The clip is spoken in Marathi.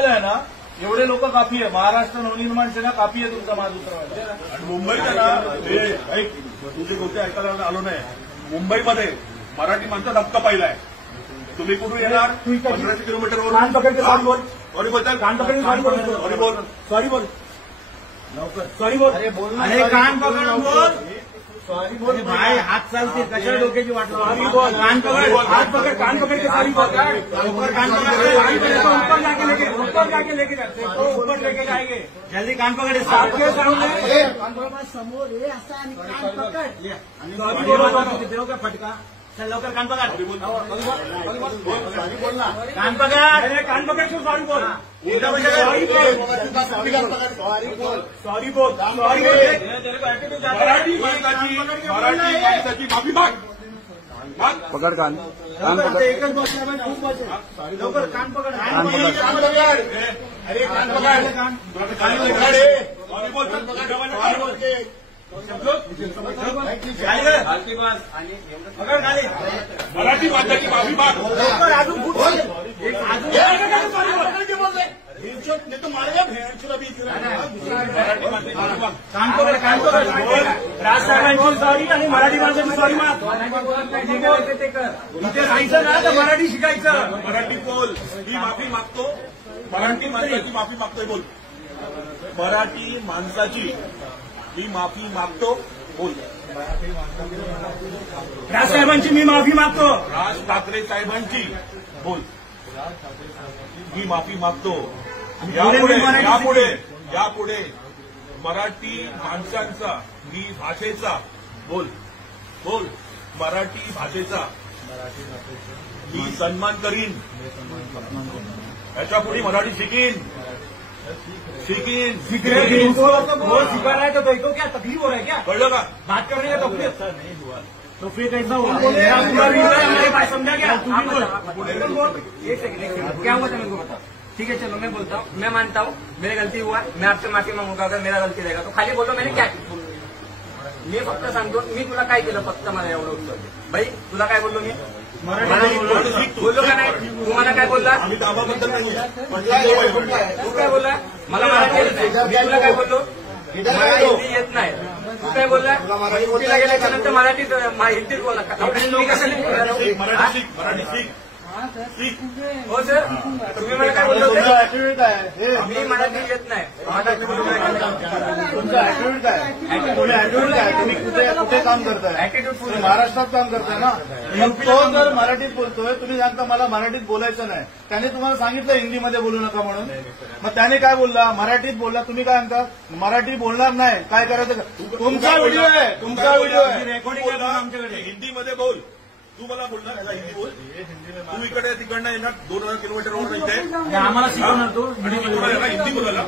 उतरवायला आहे ना एवढे लोक काफी आहे. महाराष्ट्र नवनिर्माण सेना काफी आहे तुमचा माज उतरवायला. आणि मुंबईत आहे ना ऐक तुझी गोष्टी ऐकायला आलो नाही. मुंबईमध्ये मराठी माणसं धक्का पाहिलाय. तुम्ही कुठून येणार 1500 किलोमीटरवर कान पकड सॉरी बोल. सॉरी बोलताय कान पकड सॉरी बोल. सॉरी बोल सॉरी बोल लवकर सॉरी बोल. अरे बोल. अरे कान पकड बोल. सॉरी बोल भाई. हात चालते कशा डोक्याची वाट. सॉरी बोल. कान पकड. हात पकड. कान पकड के सॉरी बोल. ऊपर कान पकड़. ऊपर जाके लेके जाते तो ऊपर लेके जाएंगे. जल्दी कान पकड़. सामने समोर हे असा आणि कान पकड. सॉरी बोल. देव का फटका. चल लवकर कान पकड. सॉरी बोल ना. कान पकड. अरे कान पकड तू सॉरी बोल. सॉरी बोल. सॉरी बोल. सॉरी बोल. मराठी माणसाची माफी माग. पकड़ कान पकड़. एकच बसला पण खूप बसले. लवकर कान पकड. अरे कान पकड. सॉरी बोल. सॉरी बोल. मराठी माणसाची माफी माग. अजून खूप कान पकड. कान पकड. राजसाहेबांची सॉरी आणि मराठी माणसाची सॉरी माग. इथे राहायचं ना तर मराठी शिकायचं. मराठी बोल. मी माफी मागतो. मराठी माणसाची माफी मागतोय बोल. मराठी माणसाची मी माफी मागतो बोल. राजसाहेबांची मी माफी मागतो. राज ठाकरे साहेबांची बोल. मी माफी मागतो. यापुढे मराठी माणसांचा मी भाषेचा बोल. बोल. मराठी भाषेचा मी सन्मान करीन. याच्यापुढे मराठी शिकीन. वो सिखा रहा है तो देखो क्या तकलीफ हो रहा है क्या. कळलं का. बात कर रहे हैं तकलीफ. तो फिर कैसा हुआ. मेरे पास समझा क्या. एक सेकंड क्या हुआ था मेरे को बता. ठीक है चलो मैं बोलता हूँ. मैं मानता हूँ मेरी गलती हुआ. मैं आपसे माफी मागूंगा अगर मेरा गलती रहेगा तो. खाली बोलो मैंने क्या मी फक्त सांगतो मी तुला काय केलं. फक्त मला एवढं उत्तर दे. भाई तुला काय बोललो मी. बोललो का नाही. तुम्हाला काय बोलला. आम्ही दाबाबद्दल नाही. तू काय बोलला. मला मराठी येत नाही. मी तुला काय बोललो. मला हिंदी येत नाही. तू काय बोलला. हिंदीला गेल्याच्या नंतर मराठीत हिंदीत बोला. तुम्ही कसं मराठी शिक. हो सर तुम्ही मला काय बोललो होते. ऍटिट्यूड काय. मी मराठी येत नाही. तुमचा ऍटिट्यूड काय. तुम्ही ऍटिट्यूड काय. तुम्ही कुठे काम करताय. ऍटिट्यूड महाराष्ट्रात काम करताय ना. तो जर मराठीत बोलतोय तुम्ही सांगता मला मराठीत बोलायचं नाही. त्याने तुम्हाला सांगितलं हिंदीमध्ये बोलू नका म्हणून. मग त्याने काय बोलला. मराठीत बोलला. तुम्ही काय म्हणता मराठी बोलणार नाही. काय करायचं. तुमचा व्हिडिओ आहे. तुमचा व्हिडिओ आहे. रेकॉर्डिंग आमच्याकडे. हिंदीमध्ये बोल. तू मला बोलणार याला हिंदी बोल. तू इकडे तिकडनं येणार 2000 किलोमीटरवर इथे आम्हाला शिकवणार तू हिंदी बोलायला.